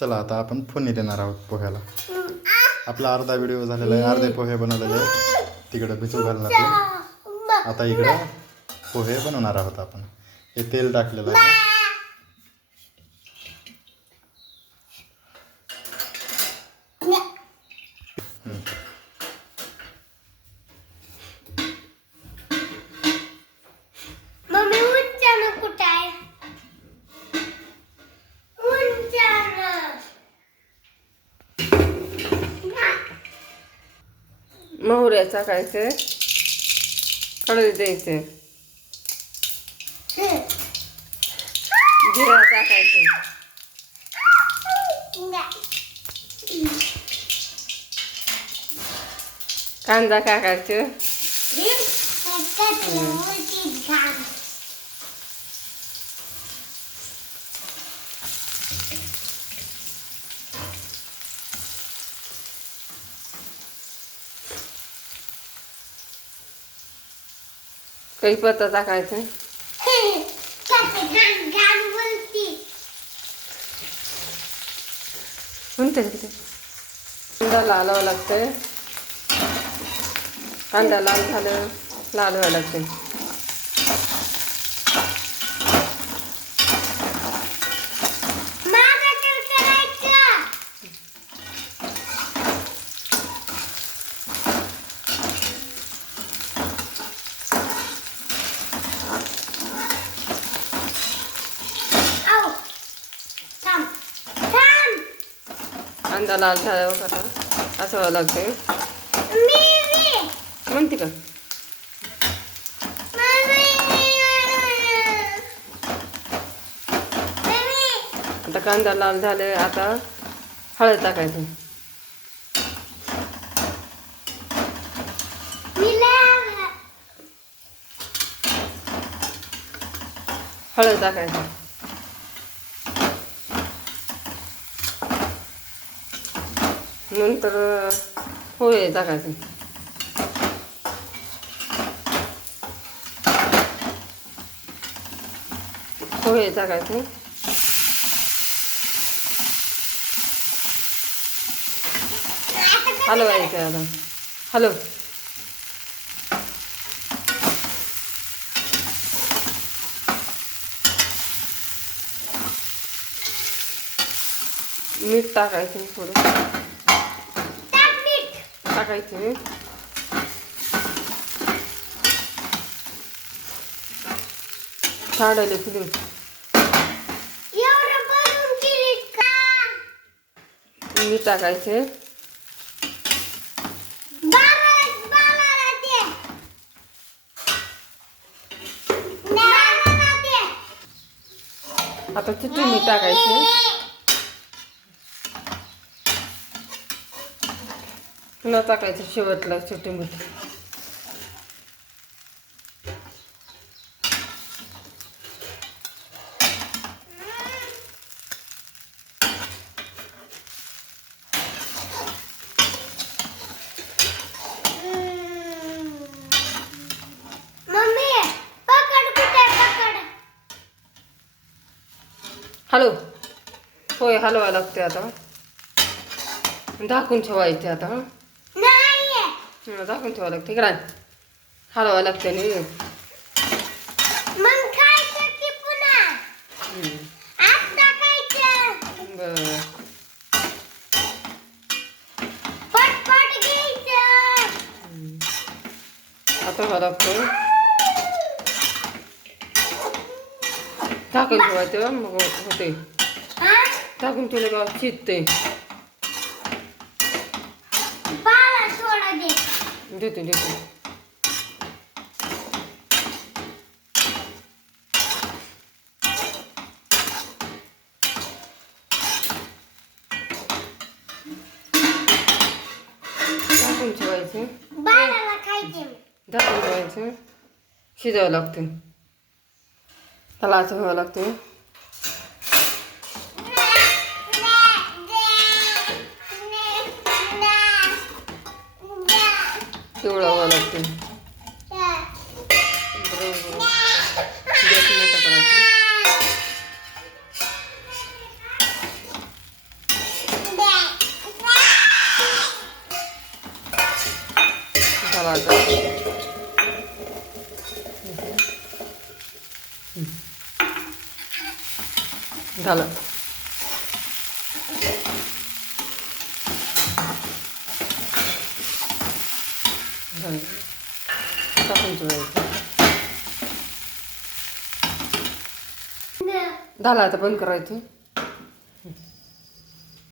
चला आता आपण फोडणी देणार आहोत पोह्याला. आपला अर्धा व्हिडिओ झालेला आहे, अर्धे पोहे बनवलेले आहेत. तिकडं भिजू घालणार ते. आता इकडं पोहे बनवणार आहोत आपण. हे तेल टाकलेलं आहे. मोहऱ्या टाकायचे, कढई द्यायचे, जिरा टाकायचे, कांदा टाकायचे, कढीपत्ता टाकायचे, कांदा लावावं लागतंय. कांदा लाल झालं लाल व्हावं लागते. कांदा लाल झाल्यावर आता असं व्हावं लागते. म्हणते का आता कांदा लाल झाले. आता हळद टाकायचं. हळद टाकायचं. नंतर पोहे टाकायचे. पोहे टाकायचे. हलवायचे. आता हलव. मीठ टाकायचं थोडं. टाकायचे. काढायला फिरून मीठ टाकायचे. आता चटणी टाकायची. पुन्हा टाकायचं शेवटला चटणी. हॅलो होय हलवायला लागते. आता झाकून ठेवायचे. आता झाकून ठेवावं लागते. इकडे हलवायला लागते नाही. बरं आता व्हावं लागतं. झाकून ठेवायचं मग होते. झाकून ठेवलं का शिजते. देते देते. झाकून ठेवायचं. झाकून ठेवायचं. शिजावं लागतं. त्याला असं व्हावं लागतं. पिवळा व्हावं लागतं. गॅस मोठा करायचा. टाकावा आता. झालं. टाकून ठेवायचं. झालं आता बंद करायचं.